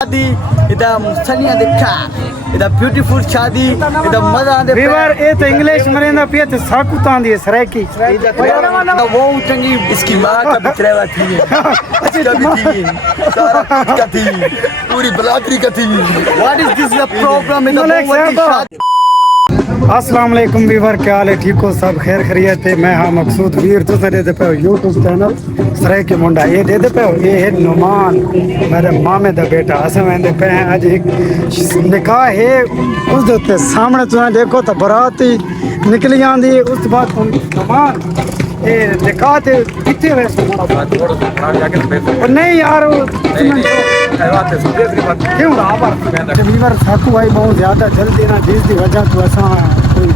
शादी इधर मुसलियां देखा इधर ब्यूटीफुल शादी इधर मजा आंदे वीवर ए तो इंग्लिश मरेंदा पिए तो साकू तांदी है सराकी वो चंगी इसकी मां का बितरेवा थी अच्छा भी थी सारा कुछ का थी पूरी बलादरी का थी what is this the problem in the शादी। अस्सलाम वालेकुम वीवर, क्या हाल है? ठीक हो सब? खैर खैरियत है। मैं हाँ मकसूद वीर तो दे पे हो यूट्यूब चैनल सराय के मुंडा ये दे पे हो। ये है नुमान मेरे मामे दा बेटा असें वेंदे पे हैं। अज एक निकाह है उस दे सामने तुसें देखो तो बारात निकली आंदी है। उस बाद नुमान ये निकाह ते किथे वैसे नहीं यार क्यों वीवर साकू भाई बहुत ज़्यादा जल्दी ना जिसकी वजह तो असा कोई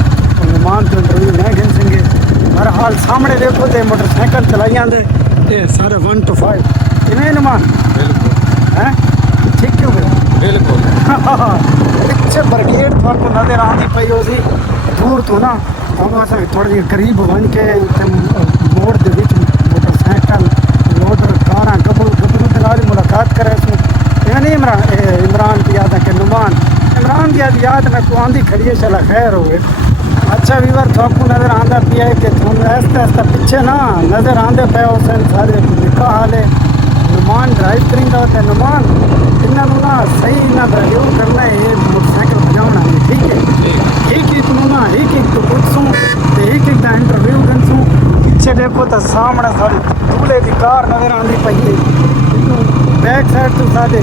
नुमान तो इंटरव्यू नहीं गिन सकेंगे। हर हाल सामने देखो तो मोटरसाइकिल चलाई आते सारे 1 to 5 इन्हें नुमान हैं ठीक क्यों बिल्कुल पिछे ब्रिगेड थोड़ा नजर आती पई उसी दूर तो ना हम असा थोड़ी करीब बन के मोड़ के बीच मोटरसाइकिल लोडर कार गबरू नाल मुलाकात करे नहीं इमरान की याद है कि नुमान इमरान की याद में तो आंधी खड़ी है चला खैर हो गए। अच्छा वीवर थोकू नजर आंदा पिया है कि तुम ऐसा ऐसा पीछे ना नजर आंदे पे उसे सारे निकाह हाले नुमान ड्राइव करेंगे होते नुमान इन्होंने ना सही ना ड्राइव करना है ये मोटरसाइकिल बजाना है ठीक है एक तुम ना एक तो पूछूँ तो एक इंटरव्यू करूँ पीछे देखो तो सामने सारी दूल्हे की कार नजर आंदी पई है बैक साइड तो साढ़े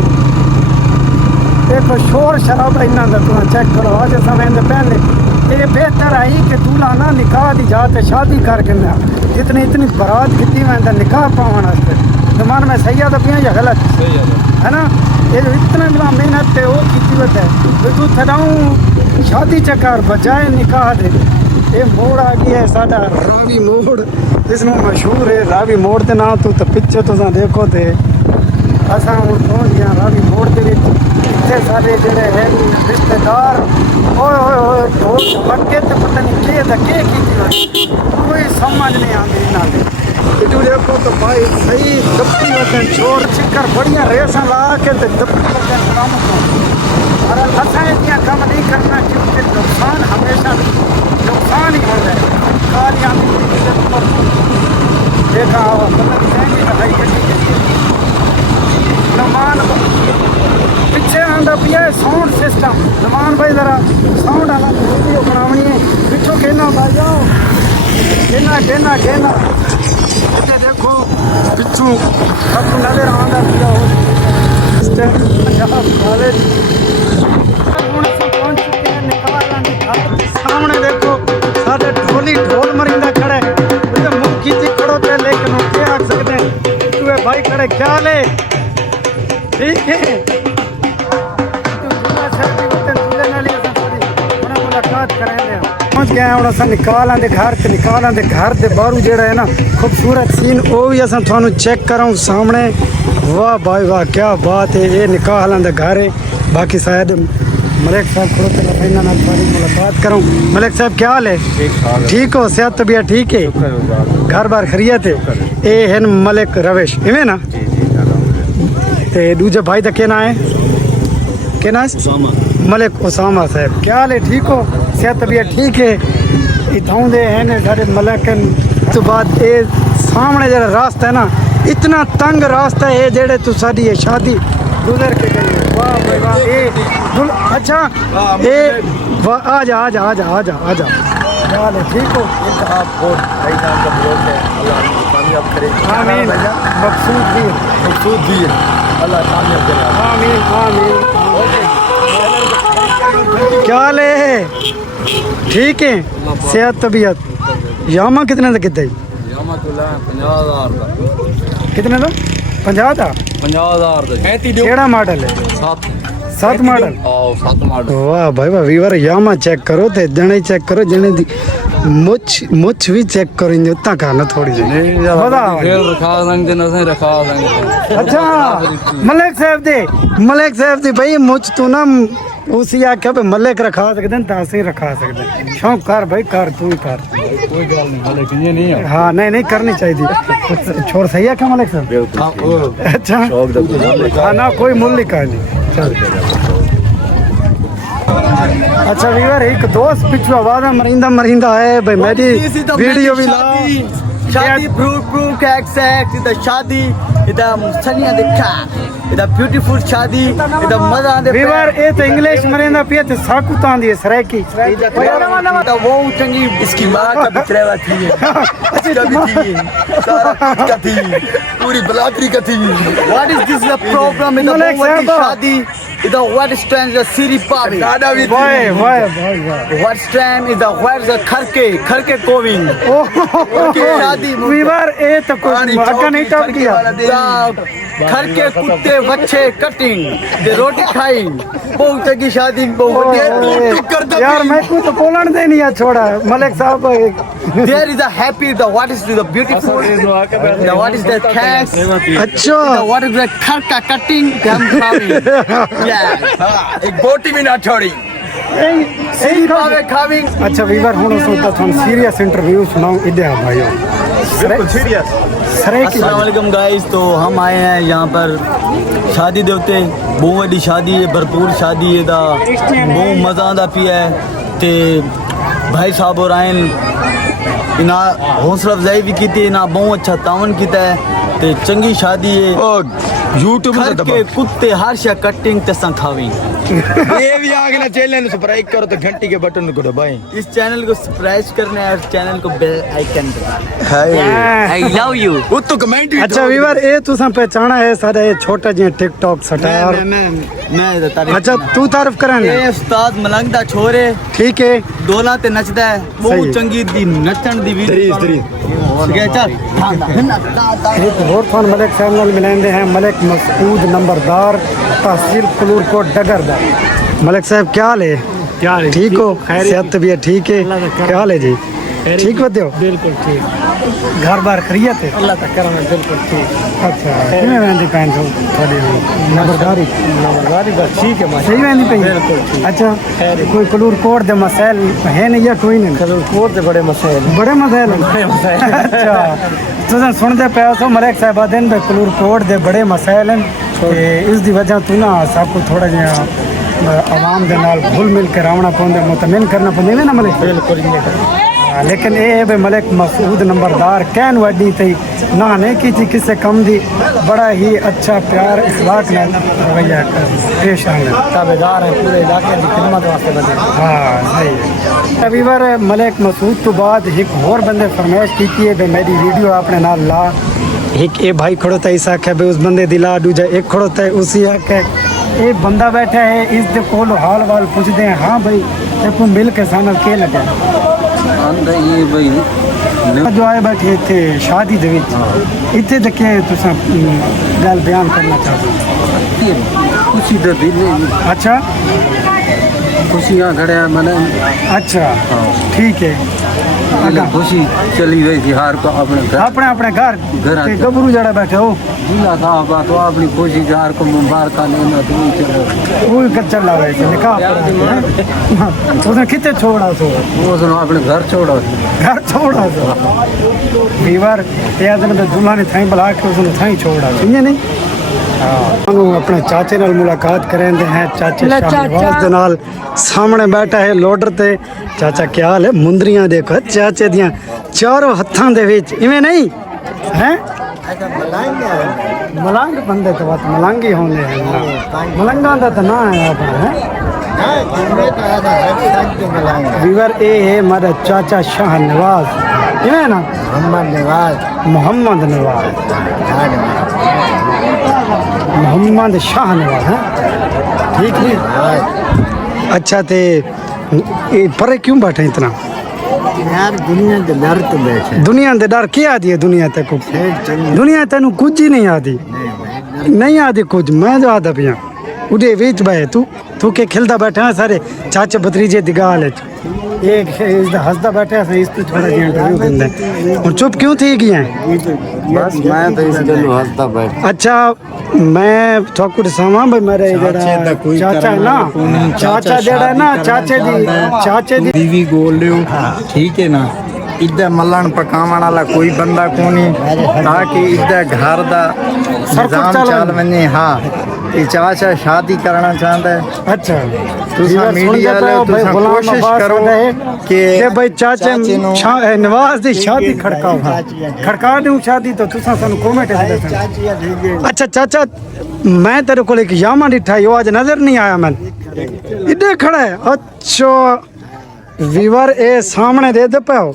देखो शोर शराबा इन्ना का तुम चेक करो आज समय पहले ये बेहतर आई कि दूल्हा ना निकाह की जाते शादी करके ना इतनी बारात की मैं निकाह पावन वास्ते नुमान में सही है तो पिया या गलत है ना ये इतना बड़ा मेहनत है वो की है तू थड़ाऊँ शादी चक्कर बजाय निकाह दे ये मोड़ आ गया है साडा रावी मोड़ जिसमें मशहूर है रावी मोड़ के नाम तो पिछे तो देखो थे असा हूँ पहुँच गया रावी मोड़ के इतने सारे जोड़े है रिश्तेदार ढोल मक्के तो पता नहीं के कोई समझ नहीं आती इन्हों इटू देखो तो भाई सही दबी वजन छोर चिकर बढ़िया रेसा ला के दबी वजन काम और असा इतना कम नहीं करना क्योंकि नुकसान हमेशा नुकसान ही होता है कालियाँ देखा नुमान पिछे आंदा पिया साउंड सिस्टम नुमान भाई जरा साउंड आना वीडियो बनावनी है पिछो कहना भाई जाओ कहना इतने देखो पिछू सब नजर आंदा पिया हो कॉलेज सामने देखो सारे ढोल मरिंदा खड़े मुंह खींची खड़ो थे लेकिन क्या आ सकते हैं तू भाई खड़े क्या ले ठीक है पहुँच गए हम अस निकाल आते घर के बाहर जोड़ा है ना खूबसूरत सीन वो भी अस थोड़ा चेक कराऊँ सामने। वाह भाई वाह क्या बात है ये निकाह आते घर है। बाकी शायद मलिक साहब खड़ोते मुलाकात करूँ। मलिक साहब क्या हाल है? ठीक हो? सेहत तबीयत ठीक है? घर बार खरीयत है? ये है मलिक रवेश इवें ना ते दूजे भाई का क्या नाम है मलिक उसामा साहब क्या हाल है? ठीक हो? सेहत तबीयत ठीक है? इतों दे हैं सारे मलिक तो बाद ये सामने जरा रास्ता है ना इतना तंग रास्ता है जेड़े तू साड़ी है शादी गुजर के गई। वाह भाई वाह ये अच्छा ये आजा क्या हाल है? ठीक हो? आप बहुत भाई नाम का ब्लॉग है अल्लाह कामयाब करे आमीन मकसूद भी अल्लाह कामयाब करे आमीन क्या हाल है? ठीक है सेहत तबीयत यामा कितने का कितना यामा तो 50,000 का कितने का 50,000 केड़ा मॉडल है? 7 मॉडल 7 मॉडल। वाह भाई वाह वीवर यामा चेक करो ते जने चेक करो जने दी मुछ भी चेक करो इन उतना खाना थोड़ी सी अच्छा मलिक साहब दे भाई मुछ तू ना उसी आख्या भाई मलिक रखा सकते हैं तासी रखा सकते हैं शौक कर भाई कर तू ही कर कोई गल नहीं नहीं हाँ नहीं करनी चाहिए छोड़ सही है क्या मलिक साहब अच्छा हाँ ना कोई मूल्य का नहीं अच्छा वीवर एक दोस्त पिछू आवाज में मरिंदा है भाई मेरी वीडियो भी ला शादी फ्रूट केक सेक्स इधर शादी इधर सनिया देखा इधर ब्यूटीफुल शादी इधर मजा आंदे वीवर ए तो इंग्लिश मरिंदा पिए ते साकू तांदी है सराकी तो वो चंगी इसकी माँ का बितरेवा थी इसका भी थी सारा कुछ का थी पूरी बलादरी का थी what is this the problem in the शादी इधर व्हाट स्टैंड द सीरी पावे दादा भी वाह व्हाट स्टैंड इधर व्हेयर द खरके कोविंग शादी वीवर ए तो कोई अक्का नहीं टप गया घर के कुत्ते बच्चे कटिंग दे रोटी खाई बहुत की शादी बहुत यार मैं को तो बोलन दे नहीं छोड़ा मलिक साहब there is a happy the what is the beautiful the what is the thanks अच्छा व्हाट इज द घर का कटिंग हम खावी या एक बोटी भी ना छोड़ी सीरी पावे खावी अच्छा वीवर हुन सोता थन सीरियस इंटरव्यू सुनाऊं इधर भाइयों बिल्कुल सीरियस अस्सलाम वालेकुम गाइस तो हम आए हैं यहाँ पर शादी देवते बहुत बड़ी शादी है भरपूर शादी है दा बहुत मज़ा आंदा पिया है ते भाई साहब और आए इना हौसला अफजाई भी की थी इना बहुत अच्छा तावन किया है ते चंगी शादी है YouTube घर के कुत्ते हर शा कटिंग तसा खावी ये भी आगे ना चैनल सब्सक्राइब करो तो घंटी के बटन को दबाएं इस चैनल को सब्सक्राइब करना है और चैनल को बेल आइकन दबाना आई लव यू वो तो कमेंट भी अच्छा वीवर ए तुसा पहचाना है सारे छोटा जी टिकटॉक स्टार मैं तारीफ अच्छा तू तारीफ करन ये उस्ताद मलंग दा छोरे ठीक है डोला ते नचदा है सही बहुत है। चंगी दी नचन दी वीडियो चल एक और फोन मलिक साहब नाल मिलेंदे हैं मलिक मसूद नंबरदार तहसील कलूरकोट डगरदा मलिक साहब क्या हाल है ठीक हो सेहत तबीयत ठीक है क्या हाल है जी ठीक होते हो बिल्कुल ठीक घर बार खरीयत है अल्लाह का करम है बिल्कुल ठीक अच्छा किवें वेंदी पैन थोड़ी नंबरदारी बस ठीक है सही वेंदी पई बिल्कुल ठीक। अच्छा कोई कलूरकोट दे मसैल है नहीं या कोई नहीं कोट दे बड़े मसले बड़े मसैल अच्छा तुम सुनते पे हो मलिक साहब दिन पे कलूरकोट दे बड़े मसैल हैं ते इस दी वजह तू ना सबको थोड़ा जिहा आवाम दे नाल घुल मिल के रहना पौंदा मुतमिन करना पौंदा ना मलिक बिल्कुल लेकिन ये है भाई मलिक मसूद नंबरदार कहन वाडी थी ना नहीं की थी किसी कम दी बड़ा ही अच्छा प्यार इखलाक ने रवैया पेश आना ताबेदार है पूरे इलाके की खिदमत वास्ते बने हाँ सही है अभी बार मलिक मसूद तो बाद एक और बंदे फरमाइश की है भाई मेरी वीडियो अपने नाल ला एक ये भाई खड़ोता है इस आखे भाई उस बंदे दिला दूजा एक खड़ोता है उसी आखे एक बंदा बैठा है इस दे कोल हाल वाल पूछते हैं हाँ भाई तेको मिल के सानल के लगे ये भाई जो आए बैठे थे शादी दे विच इत्थे तक तुसा गल बयान करना चाहते खुशी दा दिल अच्छा खुशियां खड़े मैंने अच्छा ठीक है अगा खुशी चली रही थी हार को अपने घर अपने अपने घर घर ते गबरू जड़ा बैठे हो दूल्हा साहब तो अपनी खुशी जार को मुबारक लेना तो नहीं चलो वो कर चला रहे थे निकाह उसने कितने छोड़ा तो वो सुनो अपने घर छोड़ो घर छोड़ा तो बीवर ये दिन में दूल्हा ने थाई बुला के उसने थाई छोड़ा ये नहीं अपने चाचे नाल मुलाकात करेंदे हैं चाचे शाहनवाज दे नाल सामने बैठा है लोडर ते चाचा क्या हाल है मुंदरियां देखो चाचे दियां चारों हत्थां दे विच इवें नहीं हैं मलंग बंदे तो बात मलंगी होंदे हैं मलंगा दा तो ना है अपना है वीवर ए है हमारा चाचा शाहनवाज इवें ना मोहम्मद नवाज मोहम्मद शाहनवाज है ठीक है अच्छा ते ये पर क्यों बैठे इतना यार दुनिया के डर तो बैठे दुनिया दे डर क्या आदि है दुनिया ते को दुनिया तेन कुछ ही नहीं आदि नहीं आदि कुछ मैं जो आदा पिया उडे वेच बाय तू के खिलदा बैठा है सारे चाचे भतीजे दी गाल है एक इस हंसदा बैठा है इस पे थोड़ा जी इंटरव्यू करना है और चुप क्यों थी गई है बस मैं तो इस गल हंसता बैठ अच्छा मैं थोड़ा दसावां भाई मेरे जेड़ा चाचा है ना चाचा जेड़ा है ना चाचे दी दीवी गोल लियो ठीक है ना इधर मल्लन पकावण वाला कोई बंदा कोनी ताकि इधर घर दा निजाम चल वने हाँ ये चाचा शादी करना चाहता है। अच्छा तुसा मीडिया वाले तुसा कोशिश करो कि भाई चाचे नवाज दी शादी खड़काओ खड़का दूं शादी तो तुसा सानू कमेंट अच्छा चाचा मैं तेरे को एक यामा डिठा यो आज नजर नहीं आया मैं इधर खड़ा है अच्छा वीवर ए सामने दे पाओ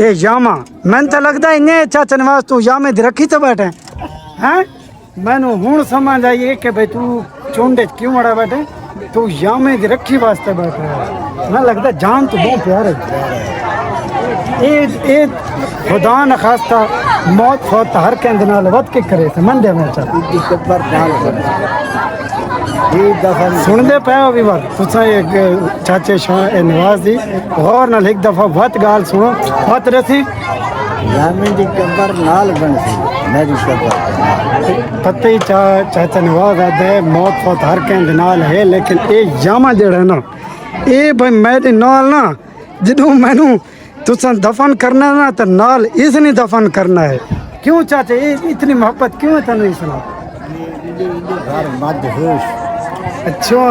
ए यामा मैं तो लगदा इन्ने चाचा नवाज तू यामे दी रखी तो बैठे हैं मैनू हुण समझ आई कि भाई तू चुंडे क्यों अड़ा बैठे तू यामे दी रखी वास्ते बैठा है मैं लगदा जान तो बहुत प्यार है ए खुदा न खास्ता मौत फौत हर कहंदे नाल वध के करे से मन दे मैं सुनते पे हो भी बार तुसा एक चाचे शाह नवाज दी और नाल एक दफा वत गाल सुनो वत रसी यामी दी कबर नाल बन सी मेरी कबर पत्ते ही चाचा नवाज आते है मौत फौत हर कहंदे नाल है लेकिन ए यामा जेड़ा ना ए भाई मेरे नाल ना जदों मैनू तुसा दफन करना ना तो नाल इसने दफन करना है क्यों चाचा ये इतनी मोहब्बत क्यों है तेन इसना मदहोश अच्छा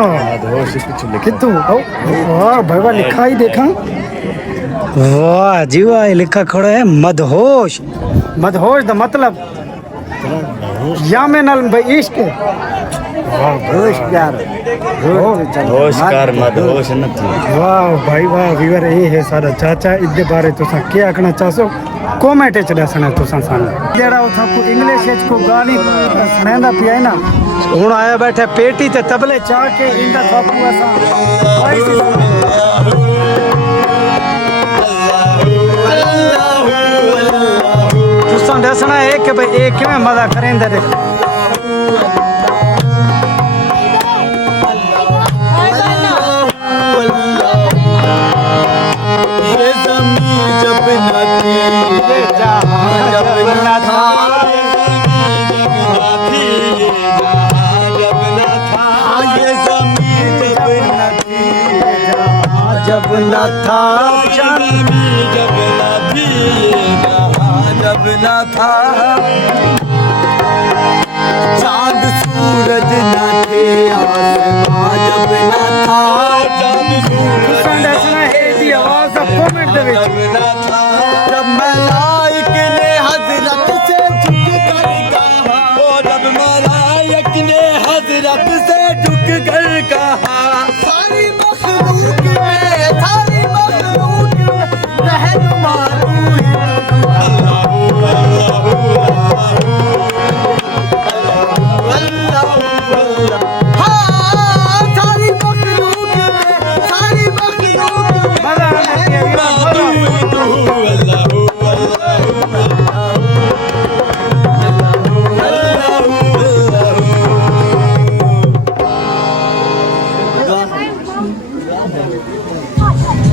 कितू वाह भाई वाह लिखा ही देखा वाह जी वाह लिखा खड़ा है मदहोश मदहोश दा मतलब यामे नाल भाई इश्क होश प्यार होश कर मदहोश न थी वाह भाई वाह वीवर ये है सारा चाचा इदे बारे तुसा क्या आखना चाहसो कमेंट च दसना तुसा सानू जेड़ा उथा को इंग्लिश च को गाली सुनांदा पिया ना हुन आया बैठा पेटी ते तबले चा के इंदा थाकू असा तुसा दसना है कि भाई ये किवें मजा करेंदे रे जब न था जब न था चांद सूरज न थे आसमां जब न था चांद सूरज आवाज कमेंट दे जब न था जब मलाइक ने हजरत से झुक कर कहा जब मलाइक ने हजरत से झुक कर कहा सारी मखलूक में सारी मखलूक में रहनुमा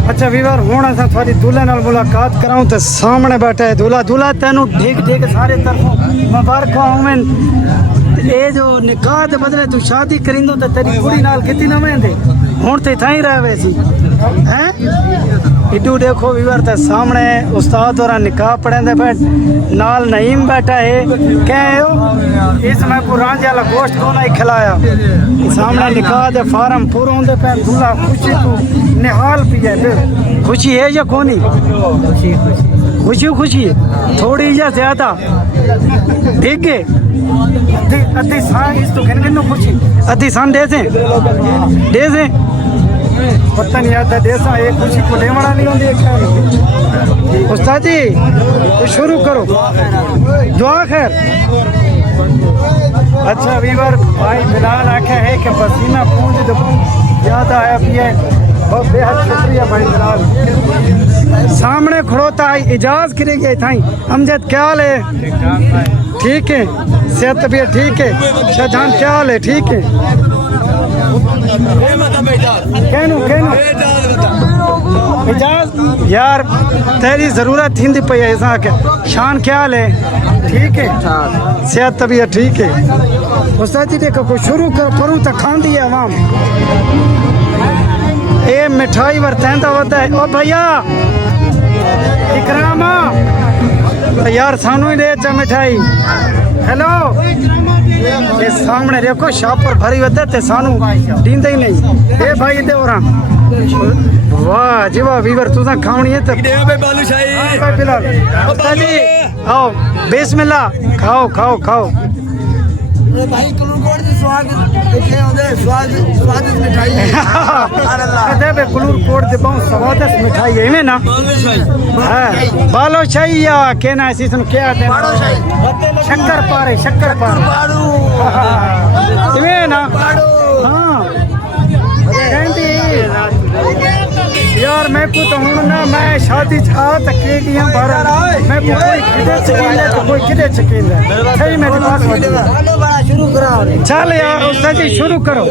अच्छा वीवर हुण असां थोड़ी दूल्हे नाल मुलाकात कराऊं तो सामने बैठा है दूल्हा दूल्हा तेनू देख देख सारे तरफों मुबारक होवन ये जो निकाह दे बदले तू शादी करिंदो तो तेरी कुड़ी नाल कितनी न वेंदे हुण ते थाई रह वैसी हैं इडू देखो वीवर ते सामने उस्ताद और निकाह पढ़ेंदे बैठ नाल नईम बैठा है कह हो इस मैं पुराने वाला गोश्त को नहीं खिलाया सामने निकाह दे फार्म पूरे होंदे पे दूल्हा खुशी तू निहाल पिए खुशी है या कोनी खुशी खुशी थोड़ी या ज्यादा ठीक है अद्धी सान इस तो किन खुशी अद्धी सान दे से पता नहीं आता देसा एक खुशी को देवड़ा नहीं होंदी उस्ताद जी तो शुरू करो दुआ खैर अच्छा वीवर भाई बिलाल आखे है कि पसीना पूंछ दो याद आया पिए बहुत बेहद शुक्रिया भाई बिलाल सामने खड़ोता है इजाज करेंगे थाई अमजद क्या हाल है ठीक है सेहत तबीयत ठीक है शाहजहान क्या हाल है ठीक है कहनू इजाज यार तेरी जरूरत थी पई है ऐसा के शान क्या हाल है ठीक है सेहत तबीयत ठीक है उस्ताद जी देखो को शुरू करूँ तो खांदी है आवाम ए मिठाई वरतेंदा होता है ओ भैया इकरामा यार सानू ही दे चा मिठाई हेलो ये सामने देखो शापर भरी होते ते सानू दींदे ही नहीं। ए भाई दे और वाह जी वाह वीवर तू ना खावनी है तो दे भाई बालूशाही भाई बिलाल उस्ताद जी आओ बिस्मिल्लाह खाओ खाओ खाओ। भाई कुलूकोट की स्वादिष्ट मिठाई है। अरे बे कुलूकोट दे बहुत स्वादिष्ट मिठाई है में ना हां बालूशाही या केना ऐसी सुन क्या आते हैं शक्कर पारे इवे ना हां यार मैं को तो हूं ना मैं शादी चाह तक के बार मैं कोई किधर चकीले तो कोई किधर चकीले सही मेरे पास चलो बड़ा शुरू करो। चल यार उस्ताद जी शुरू करो।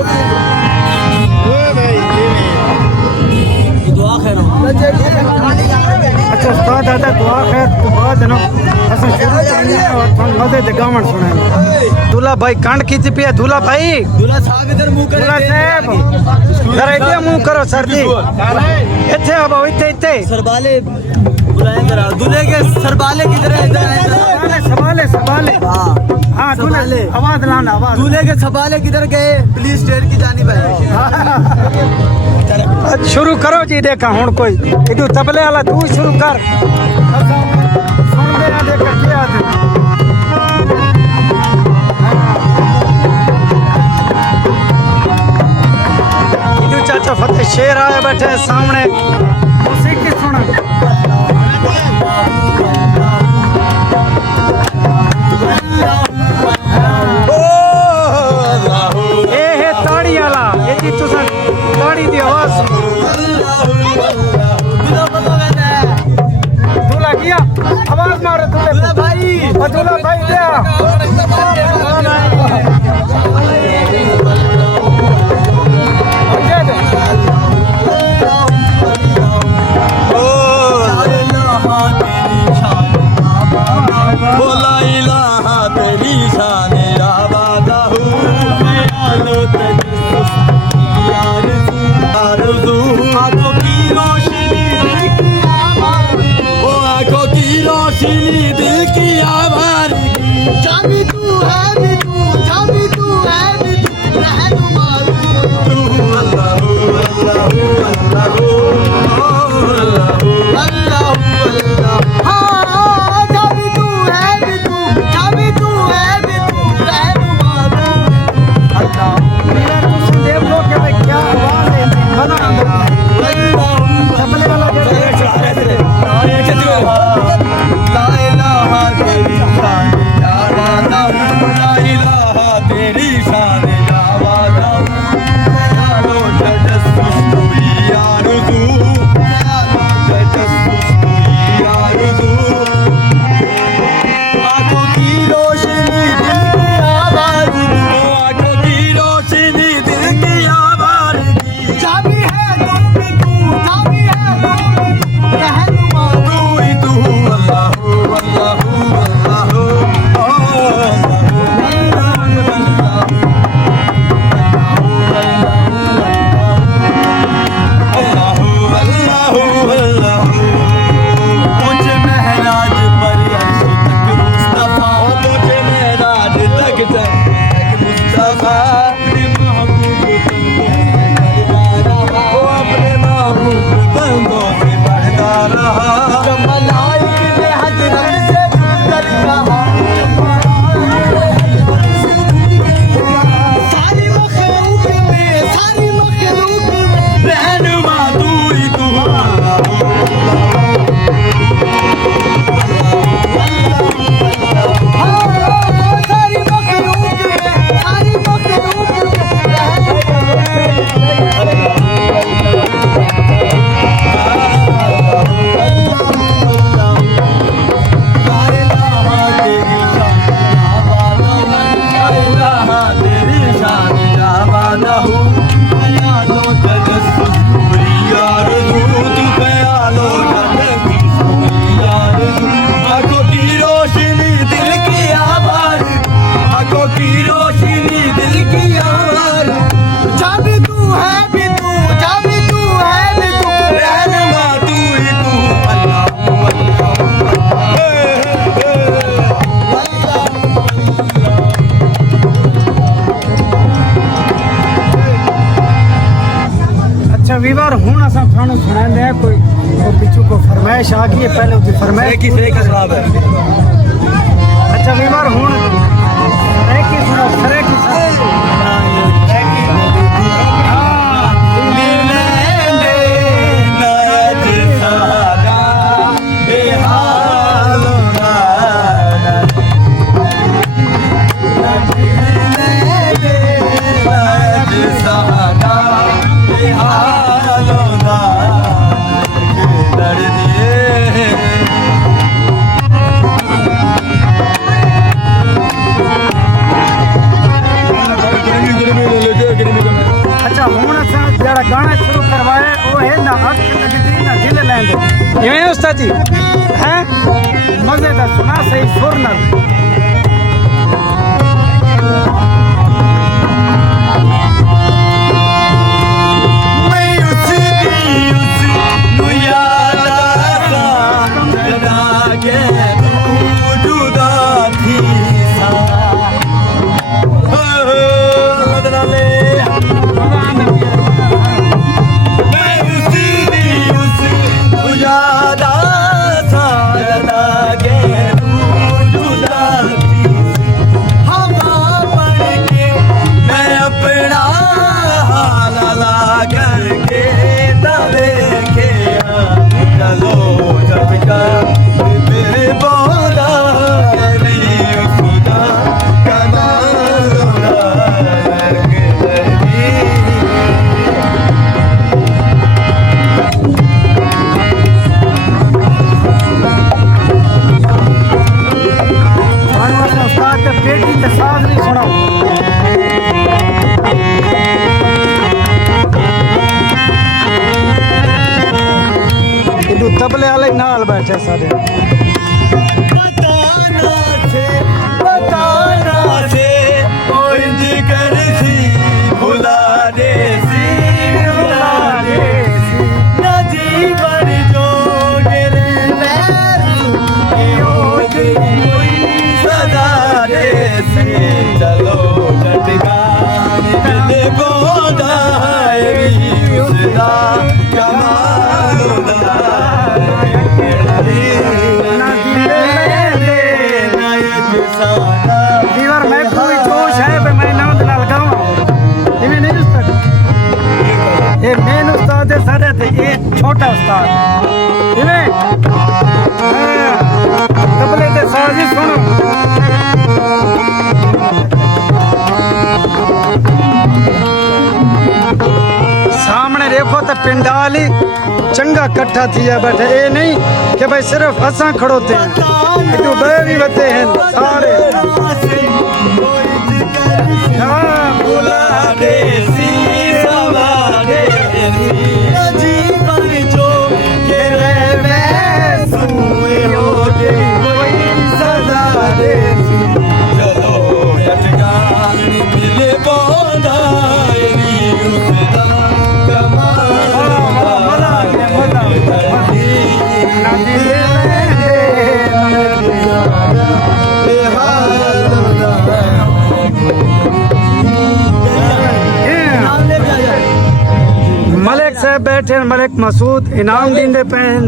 दुआ खैर अच्छा उस्ताद दादा दुआ खैर तो बाद ना असन शुरू करनी है और तुम मजे दे गावन सुनाए। दूल्हा भाई कांड खींच पिया दूल्हा भाई दूल्हा साहब इधर मुंह कर दूल्हा साहब जरा इधर मुंह करो सर जी इथे अब इथे सरबाले बुलाए जरा दूल्हे के सरबाले किधर है इधर सवाले हाँ दूल्हे आवाज लाना आवाज दूल्हे के सबाले किधर गए प्लीज स्टेट की जानी भाई। शुरू करो जी देखा हूं कोई इधर तबले वाला तू शुरू कर सुन ले देखा क्या इधर चाचा फतेह शेर आए बैठे सामने मौसीकी सुना ताड़ी वाला ये जी तुसा ताड़ी दी आवाज दूल्हा किया आवाज मारो दूल्हा भाई दे बोला इलाहा तेरी शान आबादा आंखों की रोशनी दिल की आवाज़ चाबी तू है भी तू रहनुमा तू अल्लाह हाँ चाबी तू है भी तू रहनुमा अल्लाह तुम देख लो कि भाई क्या आवाज है बना चपले वाला ला इलाहा तेरी शान आबादा ला इलाहा तेरी शान आबादा लो तजस्सुस तू यारुदू तजस्सुस तू यारुदू आंखों की रोशनी दिल की आवाज आंखों की रोशनी दिल की आवाज चाबी है तू रहनुमा तू अल्लाह अल्लाह मुझे महराज पर अर्श तक मुस्तफा मुझे महराज तक मुस्तफा वो अपने महबूब बंदों से बढ़ता रहा जब मलाइक ने हजरत से जुड़कर कहा सारी मखलूक में रहनुमा तू ही तू सारी मखलूक उन्होंने सुनाते हैं कोई वो पिछू को फरमाइश आ गई है पहले उसकी फरमाइश की से का जवाब है अच्छा बीमार हूँ की सुनो सरे की अच्छा हूँ असां जरा गाना शुरू करवाए वो है ना अख लगती ना दिल लेंदे इवें उस्ताद जी हैं मजे दा सुना सही सुर न तबले वाले नाल बैठे सारे चलो दीवार मैं कोई जोश है मैं नाम नाल गाऊं इवें नहीं उस्ताद ये मेन उस्ताद है सारे थे ये छोटा उस्ताद इवें तबले ते साज ही सुनो सामने देखो तो पिंडाल ही चंगा कट्ठा थी बैठे ये नहीं कि भाई सिर्फ असा खड़ोते हैं तो भी बते हैं सारे मलिक साहब बैठे मलिक मसूद इनाम दींदे पैन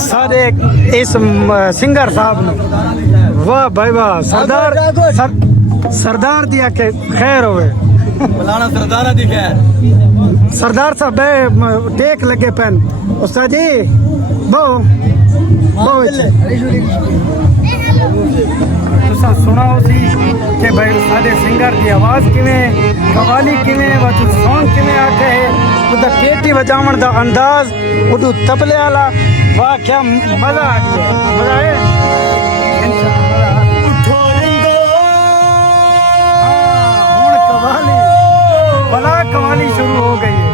सारे इस सिंगर साहब ने वाह भाई वाह सरदार दिया के खैर होवे फलाना सरदार दी खैर सरदार साहब टेक लगे पैन उस्ताद जी तुसा सुनाओ सी कि भाई सारे सिंगर की आवाज़ किवें कवाली किवें व तू सॉन्ग किवें आखे है उदा पेटी बजावण दा अंदाज उदू तबले वाला वाह क्या मजा आ गया मजा है हुण कवाली भला कवाली शुरू हो गई है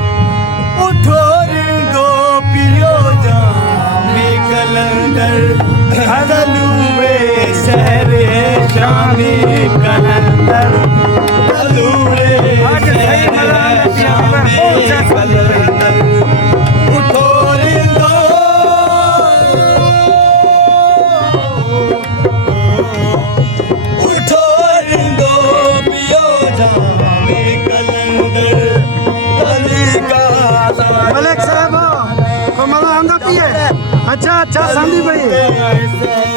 उठो रिंगो पियो जामे कलंदर हलूवे शहरे शामी कलंदर हलूवे शहरे शामी कलंदर उठो रिंगो उठो रिंगो पियो जामे कलंदर मलिक साहब अच्छा अच्छा संदीप भाई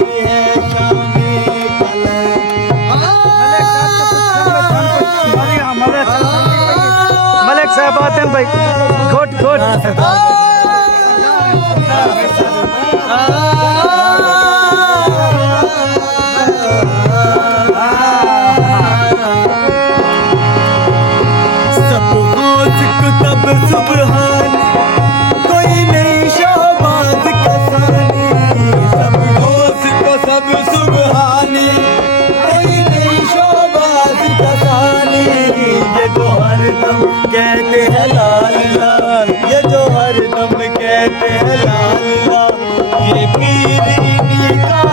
मलिक साहब आते हैं भाई गुड गुड सब रोज तब सुबहान कोई नहीं शहबाज का सानी सब रोज को सब सुबहानी कोई नहीं शहबाज का सानी ये जो हरदम कहते हैं लाल लाल ये जो हरदम कहते हैं लाल लाल ये पीर इन्हीं का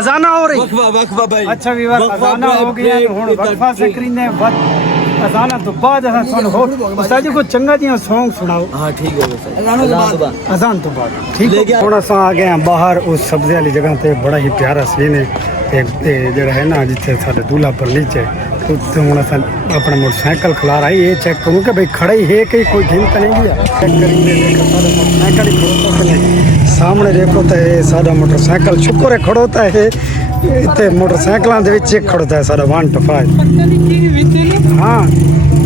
अजाना हो रही वक्फा भाई अच्छा वीवर अजाना हो गया हुन वक्फा से करीने बाद अजाना तो बाद असा हो उस्ताद जी को चंगा जी सॉन्ग सुनाओ हाँ ठीक है अजान तो बाद ठीक है हुन असा आ गए हैं बाहर उस सब्जी वाली जगह पे बड़ा ही प्यारा सीन है जरा है ना जिथे साडे दूल्हा पर नीचे उत्ते हुन असा अपना मोटरसाइकिल खिला रही ये चेक करूँ कि भाई खड़ा ही है कि कोई ढील तो नहीं गया चेक करेंगे मोटरसाइकिल ही खड़ोता नहीं सामने देखो तो ये साडा मोटरसाइकिल शुक्र है खड़ोता है इतने मोटरसाइकिलों के विच खड़ोता है साडा 1 to 5 हाँ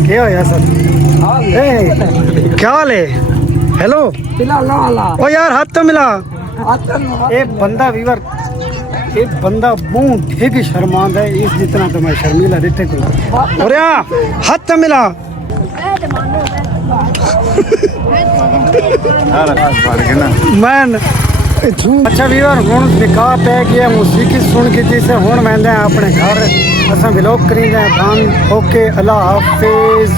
क्या होया सर क्या हाल है हेलो ओ यार हाथ तो मिला एक बंदा वीवर एक बंदा मुंह ठीक शर्मांद है इस जितना तो मैं शर्मीला देते को और हाथ तो मिला मैं अच्छा वीवर हुन निकाह पै गया मौसीकी सुन के जिसे हुन मैं अपने घर असा व्लॉग करेंगे ओके अल्लाह हाफिज।